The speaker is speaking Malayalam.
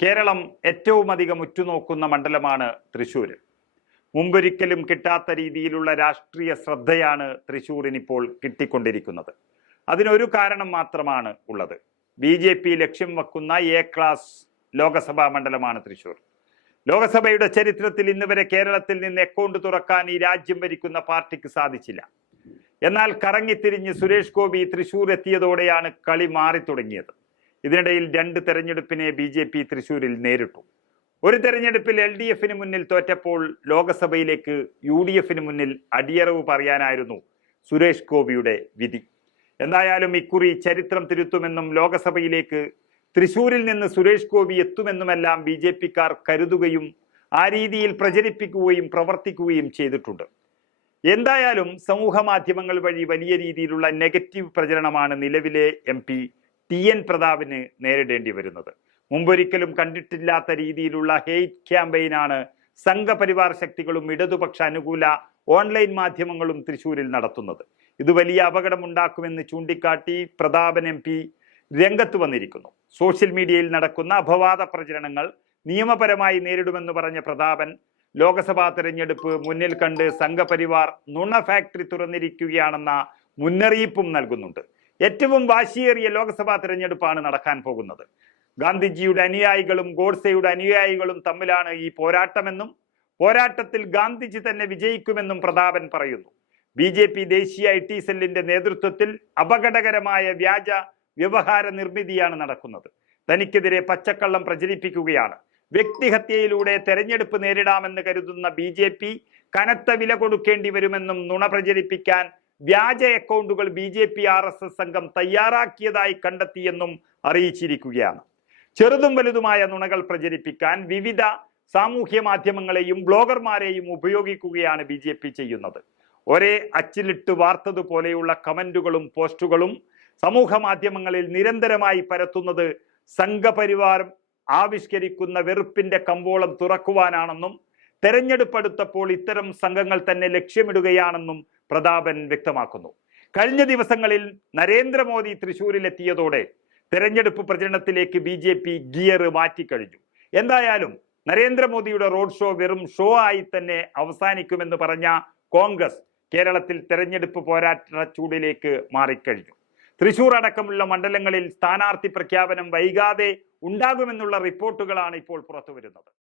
കേരളം ഏറ്റവും അധികം ഉറ്റുനോക്കുന്ന മണ്ഡലമാണ് തൃശൂർ മുമ്പൊരിക്കലും കിട്ടാത്ത രീതിയിലുള്ള രാഷ്ട്രീയ ശ്രദ്ധയാണ് തൃശൂരിന് ഇപ്പോൾ കിട്ടിക്കൊണ്ടിരിക്കുന്നത്. അതിനൊരു കാരണം മാത്രമാണ് ഉള്ളത്. ബി ജെ പി ലക്ഷ്യം വെക്കുന്ന എ ക്ലാസ് ലോകസഭാ മണ്ഡലമാണ് തൃശൂർ ലോകസഭയുടെ ചരിത്രത്തിൽ ഇന്ന് വരെ കേരളത്തിൽ നിന്ന് അക്കൗണ്ട് തുറക്കാൻ ഈ രാജ്യം ഭരിക്കുന്ന പാർട്ടിക്ക് സാധിച്ചില്ല. എന്നാൽ കറങ്ങിത്തിരിഞ്ഞ് സുരേഷ് ഗോപി തൃശൂർ എത്തിയതോടെയാണ് കളി മാറി തുടങ്ങിയത് ഇതിനിടയിൽ രണ്ട് തെരഞ്ഞെടുപ്പിനെ ബി ജെ പി തൃശൂരിൽ നേരിട്ടു. ഒരു തെരഞ്ഞെടുപ്പിൽ എൽ ഡി എഫിന് മുന്നിൽ തോറ്റപ്പോൾ ലോകസഭയിലേക്ക് യു ഡി എഫിന് മുന്നിൽ അടിയറവ് പറയാനായിരുന്നു സുരേഷ് ഗോപിയുടെ വിധി. എന്തായാലും ഇക്കുറി ചരിത്രം തിരുത്തുമെന്നും ലോകസഭയിലേക്ക് തൃശൂരിൽ നിന്ന് സുരേഷ് ഗോപി എത്തുമെന്നുമെല്ലാം ബി ജെ പിക്കാർ കരുതുകയും ആ രീതിയിൽ പ്രചരിപ്പിക്കുകയും പ്രവർത്തിക്കുകയും ചെയ്തിട്ടുണ്ട്. എന്തായാലും സമൂഹ മാധ്യമങ്ങൾ വഴി വലിയ രീതിയിലുള്ള നെഗറ്റീവ് പ്രചരണമാണ് നിലവിലെ എം ടി. എൻ. പ്രതാപിന് നേരിടേണ്ടി വരുന്നത്. മുമ്പൊരിക്കലും കണ്ടിട്ടില്ലാത്ത രീതിയിലുള്ള ഹെയ്റ്റ് ക്യാമ്പയിനാണ് സംഘപരിവാർ ശക്തികളും ഇടതുപക്ഷ അനുകൂല ഓൺലൈൻ മാധ്യമങ്ങളും തൃശൂരിൽ നടത്തുന്നത്. ഇത് വലിയ അപകടമുണ്ടാക്കുമെന്ന് ചൂണ്ടിക്കാട്ടി പ്രതാപൻ എം പി രംഗത്ത് വന്നിരിക്കുന്നു. സോഷ്യൽ മീഡിയയിൽ നടക്കുന്ന അപവാദ പ്രചരണങ്ങൾ നിയമപരമായി നേരിടുമെന്ന് പറഞ്ഞ പ്രതാപൻ ലോക്സഭാ തെരഞ്ഞെടുപ്പ് മുന്നിൽ കണ്ട് സംഘപരിവാർ നുണ ഫാക്ടറി തുറന്നിരിക്കുകയാണെന്ന മുന്നറിയിപ്പും നൽകുന്നുണ്ട്. ഏറ്റവും വാശിയേറിയ ലോക്സഭാ തിരഞ്ഞെടുപ്പാണ് നടക്കാൻ പോകുന്നത്. ഗാന്ധിജിയുടെ അനുയായികളും ഗോഡ്സെയുടെ അനുയായികളും തമ്മിലാണ് ഈ പോരാട്ടമെന്നും പോരാട്ടത്തിൽ ഗാന്ധിജി തന്നെ വിജയിക്കുമെന്നും പ്രതാപൻ പറയുന്നു. ബി ജെ പി ദേശീയ ഐ ടി സെല്ലിന്റെ നേതൃത്വത്തിൽ അപകടകരമായ വ്യാജ വ്യവഹാര നിർമ്മിതിയാണ് നടക്കുന്നത്. തനിക്കെതിരെ പച്ചക്കള്ളം പ്രചരിപ്പിക്കുകയാണ്. വ്യക്തിഹത്യയിലൂടെ തെരഞ്ഞെടുപ്പ് നേരിടാമെന്ന് കരുതുന്ന ബി കനത്ത വില കൊടുക്കേണ്ടി വരുമെന്നും നുണ പ്രചരിപ്പിക്കാൻ വ്യാജ അക്കൗണ്ടുകൾ B J P R S S സംഘം തയ്യാറാക്കിയതായി കണ്ടെത്തിയെന്നും അറിയിച്ചിരിക്കുകയാണ്. ചെറുതും വലുതുമായ നുണകൾ പ്രചരിപ്പിക്കാൻ വിവിധ സാമൂഹ്യ മാധ്യമങ്ങളെയും ബ്ലോഗർമാരെയും ഉപയോഗിക്കുകയാണ് ബി ജെ പി ചെയ്യുന്നത്. ഒരേ അച്ചിലിട്ട് വാർത്തതുപോലെയുള്ള കമന്റുകളും പോസ്റ്റുകളും സമൂഹ മാധ്യമങ്ങളിൽ നിരന്തരമായി പരത്തുന്നത് സംഘപരിവാരം ആവിഷ്കരിക്കുന്ന വെറുപ്പിന്റെ കമ്പോളം തുറക്കുവാനാണെന്നും തെരഞ്ഞെടുപ്പ് അടുത്തപ്പോൾ ഇത്തരം സംഘങ്ങൾ തന്നെ ലക്ഷ്യമിടുകയാണെന്നും പ്രതാപൻ വ്യക്തമാക്കുന്നു. കഴിഞ്ഞ ദിവസങ്ങളിൽ നരേന്ദ്രമോദി തൃശൂരിലെത്തിയതോടെ തെരഞ്ഞെടുപ്പ് പ്രചരണത്തിലേക്ക് ബി ജെ പി ഗിയർ മാറ്റിക്കഴിഞ്ഞു. എന്തായാലും നരേന്ദ്രമോദിയുടെ റോഡ് ഷോ വെറും ഷോ ആയി തന്നെ അവസാനിക്കുമെന്ന് പറഞ്ഞ കോൺഗ്രസ് കേരളത്തിൽ തെരഞ്ഞെടുപ്പ് പോരാട്ട ചൂടിലേക്ക് മാറിക്കഴിഞ്ഞു. തൃശൂർ അടക്കമുള്ള മണ്ഡലങ്ങളിൽ സ്ഥാനാർത്ഥി പ്രഖ്യാപനം വൈകാതെ ഉണ്ടാകുമെന്നുള്ള റിപ്പോർട്ടുകളാണ് ഇപ്പോൾ പുറത്തുവരുന്നത്.